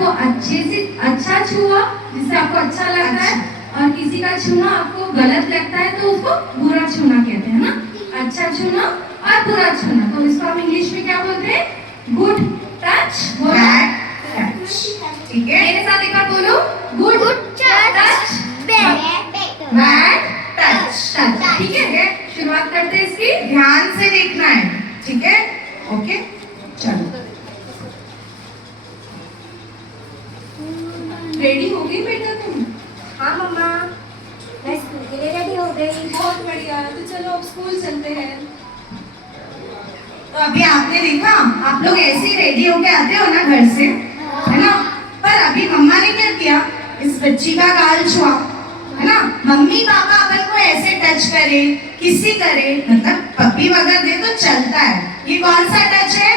आपको अच्छे से अच्छा छुआ जिससे आपको अच्छा लगता है, और किसी का छूना आपको गलत लगता है तो उसको बुरा छूना कहते हैं ना। अच्छा छूना और बुरा छूना, तो इसको हम इंग्लिश में क्या बोलते हैं? Good touch, bad touch. ठीक है, मेरे साथ एक बार बोलो, गुड टच, बैड टच। ठीक है, शुरुआत करते हैं इसकी। ध्यान से देखना है, ठीक है? ओके, चलो। रेडी हो गई बेटा तुम? हाँ मम्मा, मैं स्कूल के लिए रेडी हो गई। बहुत बढ़िया, तो चलो अब स्कूल चलते हैं। तो अभी आपने देखा, आप लोग ऐसे ही रेडी होके आते हो ना घर से, है ना? पर अभी मम्मा ने क्या किया, इस बच्ची का गाल छुआ, है ना? मम्मी पापा अपन को ऐसे टच करे, किसी करे, मतलब पप्पी वगैरह दे तो चलता है। ये कौन सा टच है?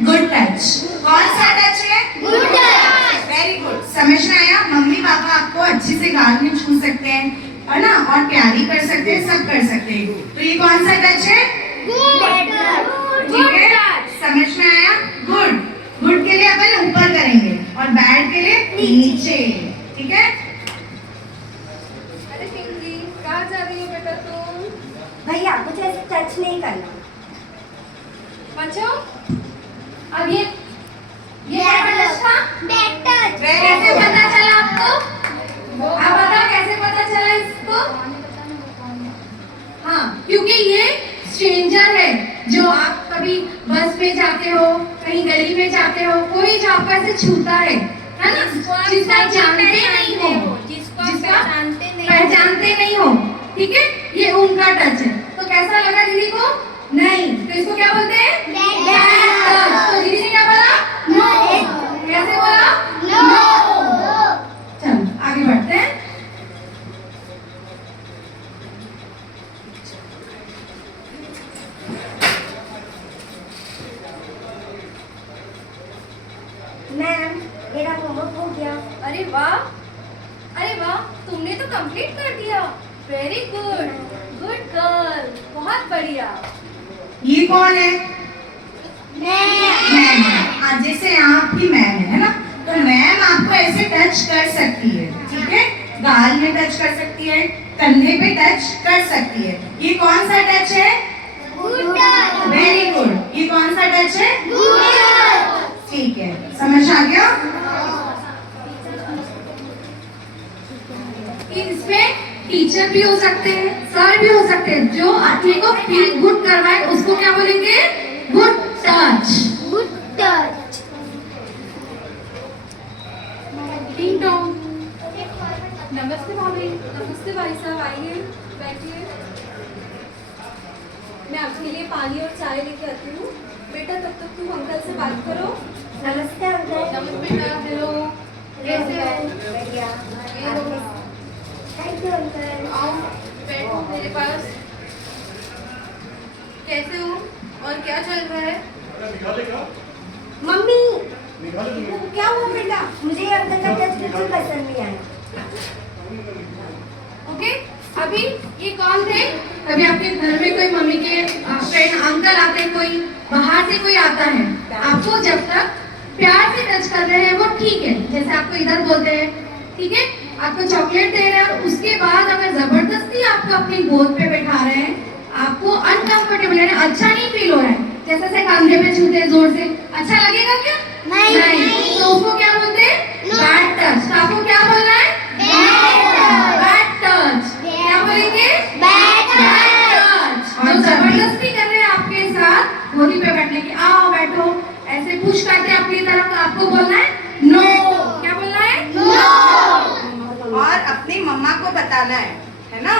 Good touch. कौन सा टच है? Good touch. वेरी गुड, समझ में आया? मम्मी पापा आपको अच्छे से गाल में छू सकते हैं, है ना? और प्यारी कर सकते हैं, सब कर सकते हैं। तो ये कौन सा टच है? Good touch. ठीक है, समझ में आया? गुड, गुड के लिए अपन ऊपर करेंगे और बैड के लिए नीचे। ठीक है? अरे पिंकी, कहाँ जा रही हो बेटा तुम? भैया कुछ ऐसे टच नहीं करना। बच्चों, अब ये क्या टच था? Bad touch. कैसे पता चला आपको? आप बताओ कैसे पता चला इसको? हाँ, क्योंकि ये स्ट्रेंजर है, जो आप कभी बस में जाते हो, कहीं गली में जाते हो, कोई जो आपको ऐसे छूता है ना? जिसका जानते नहीं हो, जिसका पहचानते नहीं हो, ठीक है? ये उनका टच है। तो कैसा लगा दीदी को? नहीं, तो इसको क्या बोलते हैं? Bad touch. तो दीदी ने क्या बोला? नो। कैसे बोला? नो। चलो आगे बढ़ते हैं। मैम, मेरा होमवर्क हो गया। अरे वाह, अरे वाह, तुमने तो कंप्लीट कर दिया। वेरी गुड, गुड गर्ल, बहुत बढ़िया। ये कौन है? मैम। मैम है। आज जैसे आपकी मैम है ना, तो मैम आपको ऐसे टच कर सकती है, ठीक है? गाल में टच कर सकती है, कंधे पे टच कर सकती है। ये कौन सा टच है? Good touch. Very good. ये कौन सा टच है? Good touch. ठीक है, समझ आ गया? इसमें टीचर भी हो सकते हैं, सर भी हो सकते हैं, जो अपने को फील गुड करवाए उसको क्या बोलेंगे? Good touch. Good touch. टिंग टोंग। नमस्ते भाभी। नमस्ते भाई साहब, आइए बैठिए। मैं आपके लिए पानी और चाय लेके आती हूँ। बेटा तब तक तुम अंकल से बात करो। नमस्ते अंकल। नमस्ते बेटा। हेलो, कैसे हो? बढ़िया। Thank you uncle. आओ बैठो मेरे पास। कैसे हो और क्या चल रहा है? मम्मी, क्या हुआ बेटा? मुझे ये अंकल का टच बिल्कुल पसंद नहीं आया। ओके, अभी ये कौन थे? अभी आपके घर में कोई मम्मी के फ्रेंड अंकल आते हैं, कोई बाहर से कोई आता है, आपको जब तक प्यार से टच कर रहे हैं वो ठीक है, जैसे आपको इधर बोलते हैं, ठीक है? आपको चॉकलेट दे रहे हैं, उसके बाद अगर जबरदस्ती आपको अपनी गोद पे बैठा रहे हैं, आपको अनकंफर्टेबल यानी अच्छा नहीं फील हो रहा है, जैसे से कंधे पे छूते हैं जोर से, अच्छा लगेगा क्या? नहीं। तो उसको क्या बोलते हैं? Bad touch. तो आपको क्या बोलना है? Bad touch. क्या बोलेंगे? Bad touch. जो जबरदस्ती कर रहे हैं आपके साथ गोदी पे बैठने की, आओ बैठो, ऐसे पुश करते हैं अपनी तरफ, तो आपको बोलना है नो। क्या बोलना है? नो। और अपनी मम्मा को बताना है ना,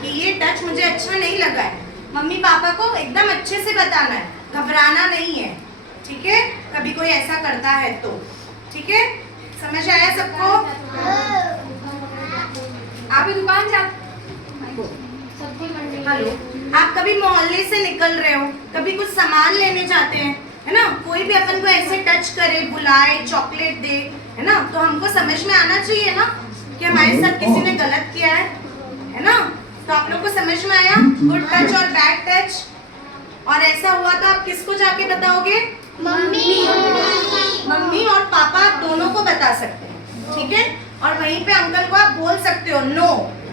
कि ये टच मुझे अच्छा नहीं लगा है। मम्मी पापा को एकदम अच्छे से बताना है, घबराना नहीं है, ठीक है? कभी कोई ऐसा करता है तो, ठीक है? समझ आया सबको? आप ही दुकान जा। हेलो, आप कभी मोहल्ले से निकल रहे हो, कभी कुछ सामान लेने जाते हैं, है ना? कोई भी अपन को ऐसे टच करे, बुलाए, चॉकलेट दे, है ना? तो हमको समझ में आना चाहिए ना कि हमारे साथ किसी ने गलत किया है ना? तो आप लोग को समझ में आया गुड टच और बैड टच? और ऐसा हुआ तो आप किसको जाके बताओगे? मम्मी। मम्मी और पापा दोनों को बता सकते हैं, ठीक है। और वहीं पे अंकल को आप बोल सकते हो नो,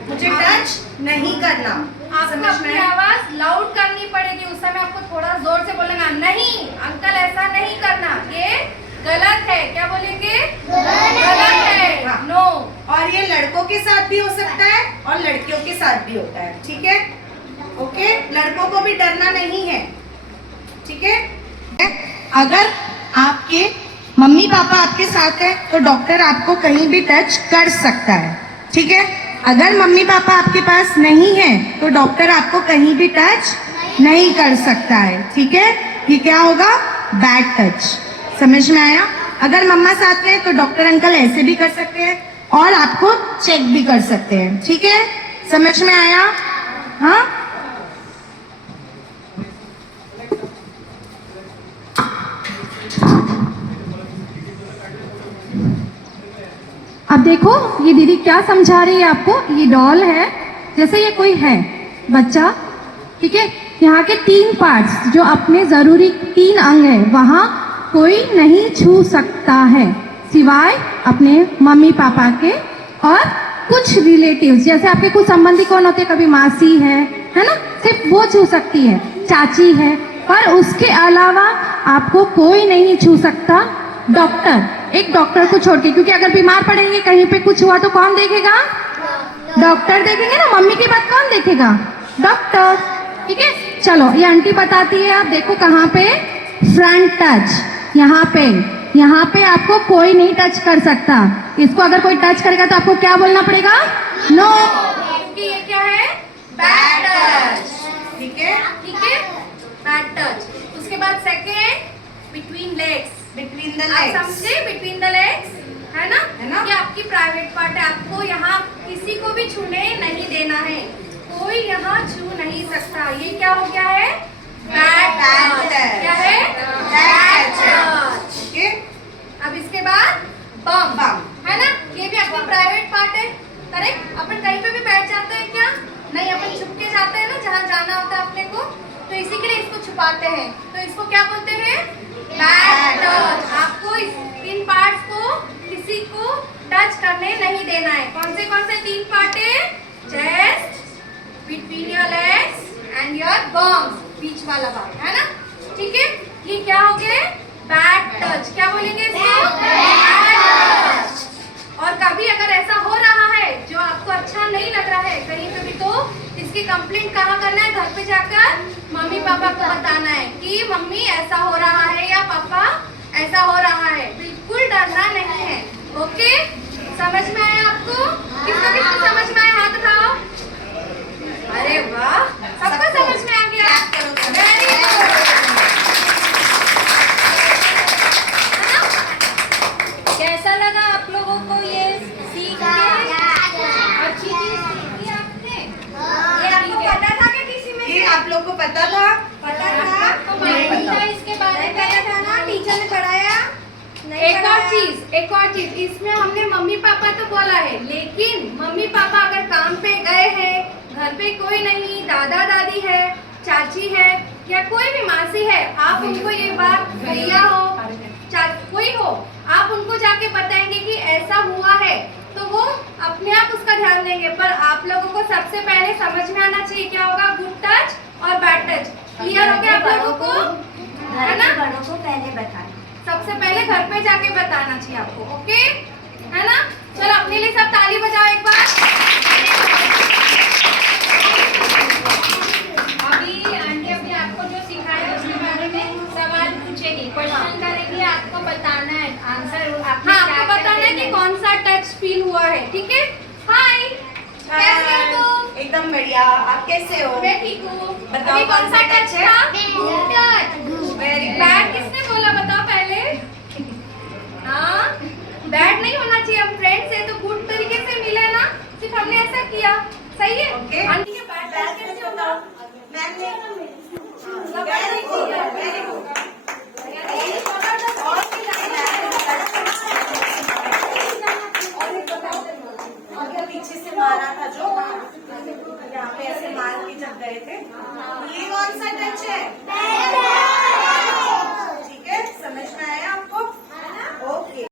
मुझे टच नहीं करना। आपको समझ अपनी में? आवाज लाउड करनी पड़ेगी, उस समय आपको थोड़ा जोर से बोलेगा, नहीं अंकल ऐसा नहीं करना, ये गलत है। क्या बोलेंगे? गलत है, हाँ। नो। और ये लड़कों के साथ भी हो सकता है और लड़कियों के साथ भी होता है, ठीक है। ओके, लड़कों को भी डरना नहीं है, ठीक है। अगर आपके मम्मी पापा आपके साथ है तो डॉक्टर आपको कहीं भी टच कर सकता है, ठीक है। अगर मम्मी पापा आपके पास नहीं है तो डॉक्टर आपको कहीं भी टच नहीं कर सकता है, ठीक है। ये क्या होगा? Bad touch. समझ में आया? अगर मम्मा साथ में है तो डॉक्टर अंकल ऐसे भी कर सकते हैं और आपको चेक भी कर सकते हैं, ठीक है। समझ में आया? हाँ, अब देखो ये दीदी क्या समझा रही है आपको। ये डॉल है, जैसे ये कोई है बच्चा, ठीक है। यहाँ के 3 पार्ट्स जो अपने जरूरी 3 अंग है, वहाँ कोई नहीं छू सकता है सिवाय अपने मम्मी पापा के और कुछ रिलेटिव्स। जैसे आपके कुछ संबंधी कौन होते हैं? कभी मासी है ना, सिर्फ वो छू सकती है, चाची है, पर उसके अलावा आपको कोई नहीं छू सकता। डॉक्टर, एक डॉक्टर को छोड़ के, क्योंकि अगर बीमार पड़ेंगे कहीं पे कुछ हुआ तो कौन देखेगा? डॉक्टर देखेंगे ना। मम्मी की बात कौन देखेगा? डॉक्टर, ठीक है। चलो ये आंटी बताती है, आप देखो कहाँ पे? फ्रंट टच, यहाँ पे आपको कोई नहीं टच कर सकता। इसको अगर कोई टच करेगा तो आपको क्या बोलना पड़ेगा? नो, क्योंकि ये क्या है? बैड टच, ठीक है। ठीक है, बैड टच। उसके बाद second, between legs. Between the आप लेग्स, समझे? बिटवीन द लेग्स, है ना? है ना? ये आपकी प्राइवेट पार्ट है, आपको यहाँ किसी को भी छूने नहीं देना है, कोई यहाँ छू नहीं सकता। ये क्या हो गया है? Bad touch. क्या है? Bad touch. ओके। अब इसके बाद बम, बम, है ना? ये भी आपकी प्राइवेट पार्ट है, करेक्ट। अपन कहीं पे भी बैठ जाते हैं क्या? नहीं, अपन छुप के जाते हैं ना, जहाँ जाना होता है अपने को, तो इसी के लिए इसको छुपाते हैं। तो इसको क्या बोलते हैं? Bad touch. आपको इन पार्ट्स को किसी को टच करने नहीं देना है। कौन से 3 पार्ट है? Chest, between your legs and your bums, बीच वाला भाग, है ना? ठीक है। ये क्या हो गए? Bad touch. क्या बोलेंगे इसको? Bad touch. और कभी अगर ऐसा हो रहा है जो आपको अच्छा नहीं लग रहा है कहीं पे भी, तो इसकी कंप्लेंट कहाँ करना है? घर पे जाकर मम्मी पापा को बताना है कि मम्मी ऐसा हो रहा है या पापा ऐसा हो रहा है। बिल्कुल डरना नहीं है, ओके। समझ में आया आपको? किसको समझ में आया? हाथ उठाओ। अरे वाह, सबको समझ में आ गया। Very good. कैसा लगा आप लोगों को ये सीख के? अच्छी चीज सीखी आपने? ये आपको पता था कि किसी में ये आप लोग को पता था? पता था? आपको मालूम था इसके बारे में? पता था ना, टीचर ने पढ़ाया। एक और चीज, इसमें हमने मम्मी पापा तो बोला है, लेकिन मम्मी पापा अगर काम पे गए हैं, घर पे कोई नहीं, दादा दादी है, चाची है या कोई भी मासी है, आप उनको ये बात, भैया हो, कोई हो, आप उनको जाके बताएंगे कि ऐसा हुआ है, तो वो अपने आप उसका ध्यान देंगे। पर आप लोगों को सबसे पहले समझ में आना चाहिए क्या होगा गुड टच और बैड टच। क्लियर हो गया आप लोगों को? है ना? बड़ों को पहले बताना। सबसे पहले घर पे जाके बताना चाहिए आपको, ओके, है ना? चलो अपने लिए सब ताली बजाओ एक बार। अभी आपको जो सिखाया उसके बारे में सवाल पूछेगी, क्वेश्चन करेगी, आपको बताना है आंसर। हाँ, आपको बताना है कि कौन सा टच फील हुआ है, ठीक है? हाय, कैसे हो तुम? एकदम बढ़िया। आप कैसे हो? मैं ठीक हूँ। बताओ अभी कौन सा टच है? था? Good touch. वेरी बैड किसने बोला बताओ पहले? हाँ, बैड नहीं होना चाहिए। हम फ्रेंड्स हैं तो गुड तरीके से मिले ना, सिर्फ हमने ऐसा किया, सही है? Okay. आंटी के बैड टच कैसे होगा? मैम ने वेरी गुड, वेरी गुड।